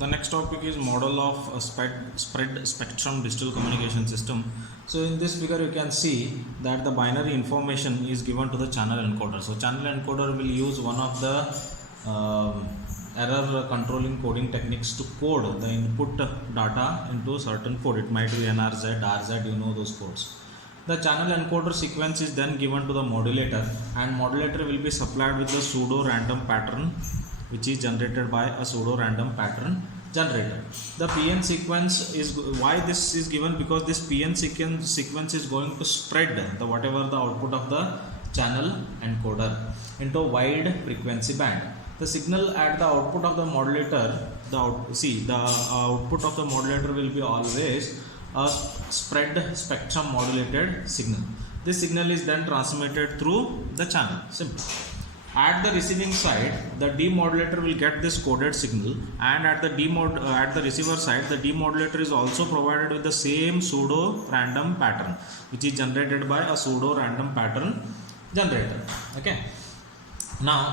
The next topic is model of a spread spectrum digital communication system. So in this figure you can see that the binary information is given to the channel encoder. So channel encoder will use one of the error controlling coding techniques to code the input data into certain code. It might be NRZ, RZ, you know those codes. The channel encoder sequence is then given to the modulator, and modulator will be supplied with the pseudo random pattern which is generated by a pseudo random pattern generator. The PN sequence is why this is given, because this PN sequence is going to spread the whatever the output of the channel encoder into a wide frequency band. The signal at the output of the modulator, the output of the modulator will be always a spread spectrum modulated signal. This signal is then transmitted through the channel. Simple. At the receiving side, the demodulator will get this coded signal, and at the receiver side, the demodulator is also provided with the same pseudo random pattern, which is generated by a pseudo random pattern generator. Okay. Now,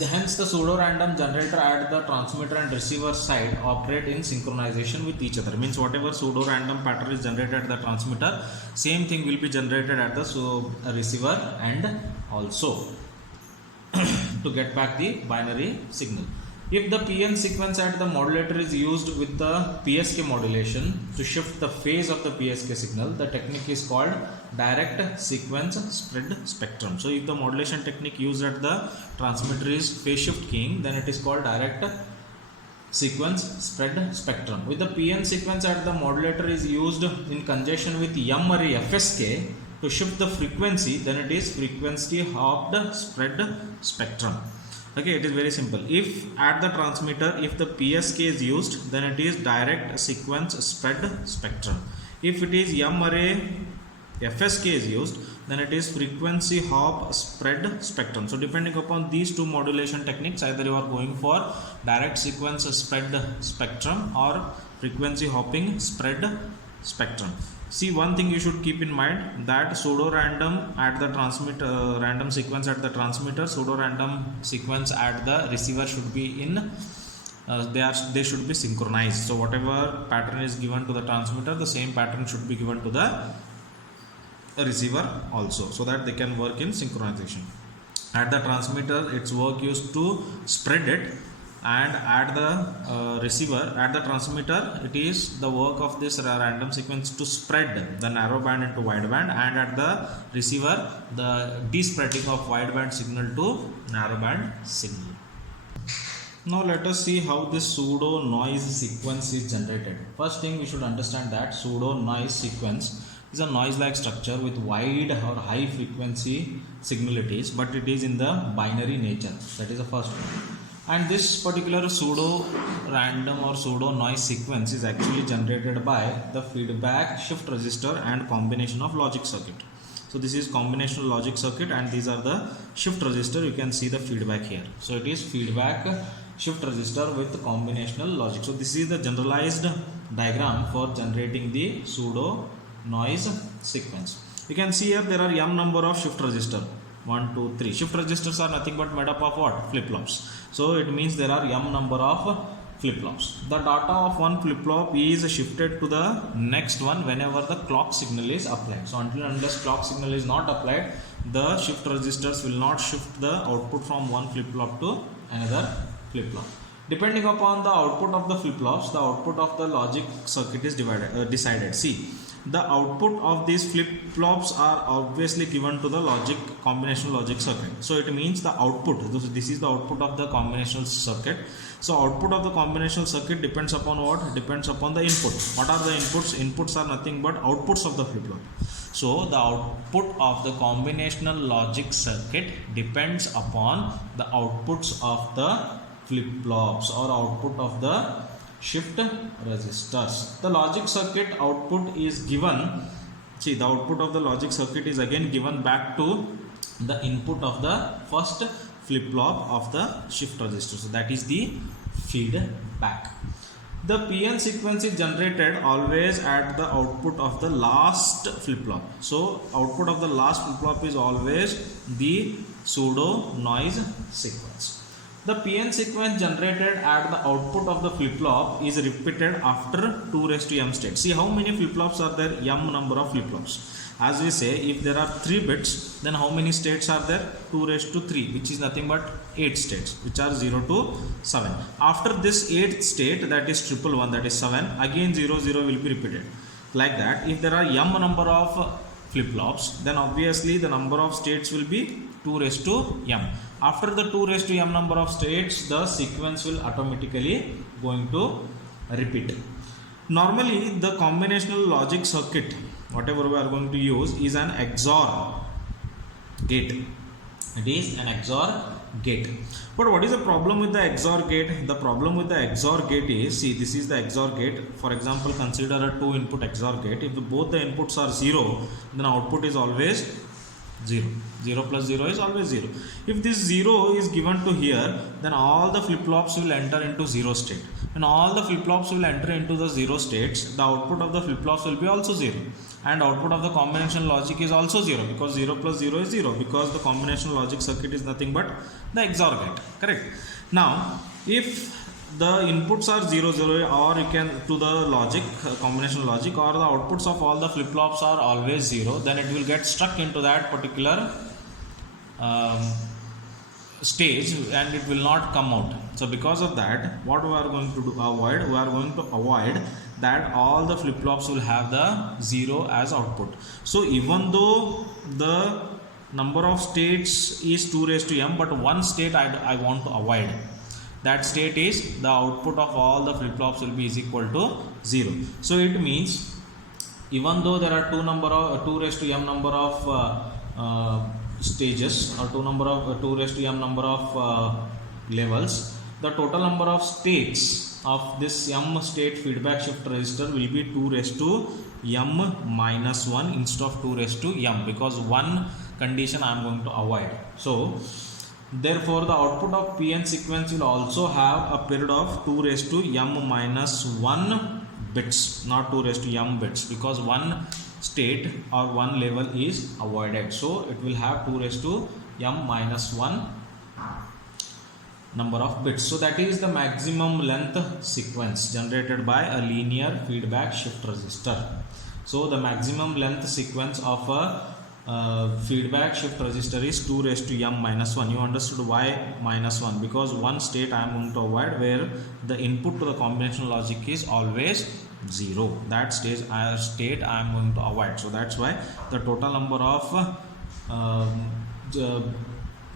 hence the pseudo random generator at the transmitter and receiver side operate in synchronization with each other. Means whatever pseudo random pattern is generated at the transmitter, same thing will be generated at the receiver and also to get back the binary signal. If the PN sequence at the modulator is used with the PSK modulation to shift the phase of the PSK signal, the technique is called direct sequence spread spectrum. So if the modulation technique used at the transmitter is phase shift keying, then it is called direct sequence spread spectrum. With the PN sequence at the modulator is used in conjunction with M array FSK to shift the frequency, then it is frequency hopped spread spectrum. Okay, it is very simple. If at the transmitter, if the PSK is used, then it is direct sequence spread spectrum. If it is M array FSK is used, then it is frequency hop spread spectrum. So depending upon these two modulation techniques, either you are going for direct sequence spread spectrum or frequency hopping spread spectrum. See, one thing you should keep in mind, that pseudo random at the transmitter, random sequence at the transmitter, pseudo random sequence at the receiver should be in they should be synchronized. So whatever pattern is given to the transmitter, the same pattern should be given to the receiver also, so that they can work in synchronization. At the transmitter, its work is to spread it, and at the receiver, at the transmitter, it is the work of this random sequence to spread the narrow band into wide band, and at the receiver, the despreading of wide band signal to narrow band signal. Now let us see how this pseudo noise sequence is generated. First thing we should understand that pseudo noise sequence is a noise like structure with wide or high frequency signal it is, but it is in the binary nature. That is the first one. And this particular pseudo random or pseudo noise sequence is actually generated by the feedback shift register and combination of logic circuit. So this is combinational logic circuit, and these are the shift register. You can see the feedback here. So it is feedback shift register with combinational logic. So this is the generalized diagram for generating the pseudo noise sequence. You can see here there are m number of shift register. 1, 2, 3. Shift registers are nothing but made up of what? Flip-flops. So it means there are m number of flip-flops. The data of one flip-flop is shifted to the next one whenever the clock signal is applied. So until unless clock signal is not applied, the shift registers will not shift the output from one flip-flop to another flip-flop. Depending upon the output of the flip-flops, the output of the logic circuit is decided. See, the output of these flip-flops are obviously given to the combinational logic circuit. So it means the output, this is the output of the combinational circuit. So output of the combinational circuit depends upon what? Depends upon the input. What are the inputs? Inputs are nothing but outputs of the flip-flop. So the output of the combinational logic circuit depends upon the outputs of the flip-flops or output of the shift resistors. The logic circuit output is given, see, the output of the logic circuit is again given back to the input of the first flip-flop of the shift resistor. So that is the feedback. The PN sequence is generated always at the output of the last flip-flop. So output of the last flip-flop is always the pseudo noise sequence. The PN sequence generated at the output of the flip-flop is repeated after 2 raised to m states. See how many flip-flops are there? M number of flip-flops. As we say, if there are 3 bits, then how many states are there? 2 raised to 3, which is nothing but 8 states, which are 0 to 7. After this 8th state, that is 111, that is 7, again 0 0 will be repeated. Like that, if there are m number of flip-flops, then obviously the number of states will be 2 raised to m. After the 2 raised to m number of states, the sequence will automatically going to repeat. Normally, the combinational logic circuit, whatever we are going to use, is an XOR gate. It is an XOR gate. But what is the problem with the XOR gate? The problem with the XOR gate is, see, this is the XOR gate. For example, consider a 2-input XOR gate. If both the inputs are 0, then output is always 0. 0 plus 0 is always 0. If this 0 is given to here, then all the flip-flops will enter into 0 state. When all the flip-flops will enter into the 0 states, the output of the flip-flops will be also 0. And output of the combination logic is also 0, because 0 plus 0 is 0, because the combination logic circuit is nothing but the XOR gate. Correct? Now, if the inputs are 0 0, or you can to the logic, combination logic, or the outputs of all the flip-flops are always 0, then it will get stuck into that particular stage and it will not come out. So because of that, what we are going to avoid, we are going to avoid that all the flip-flops will have the 0 as output. So even though the number of states is 2 raised to m, but one state I want to avoid. That state is the output of all the flip-flops will be is equal to 0. So it means even though there are 2 raised to m number of stages, or 2 raised to m number of levels, the total number of states of this m state feedback shift resistor will be 2 raised to m minus 1 instead of 2 raised to m, because one condition I am going to avoid. So therefore the output of PN sequence will also have a period of 2 raised to m minus 1 bits, not 2 raised to m bits, because one state or one level is avoided. So it will have 2 raised to m minus 1 number of bits. So that is the maximum length sequence generated by a linear feedback shift resistor. So the maximum length sequence of a feedback shift resistor is 2 raised to m minus 1. You understood why minus 1? Because one state I am going to avoid where the input to the combination logic is always 0. That state I am going to avoid. So that's why the total number of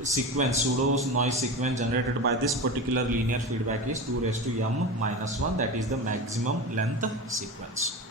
sequence, pseudo noise sequence generated by this particular linear feedback is 2 raised to m minus 1. That is the maximum length sequence.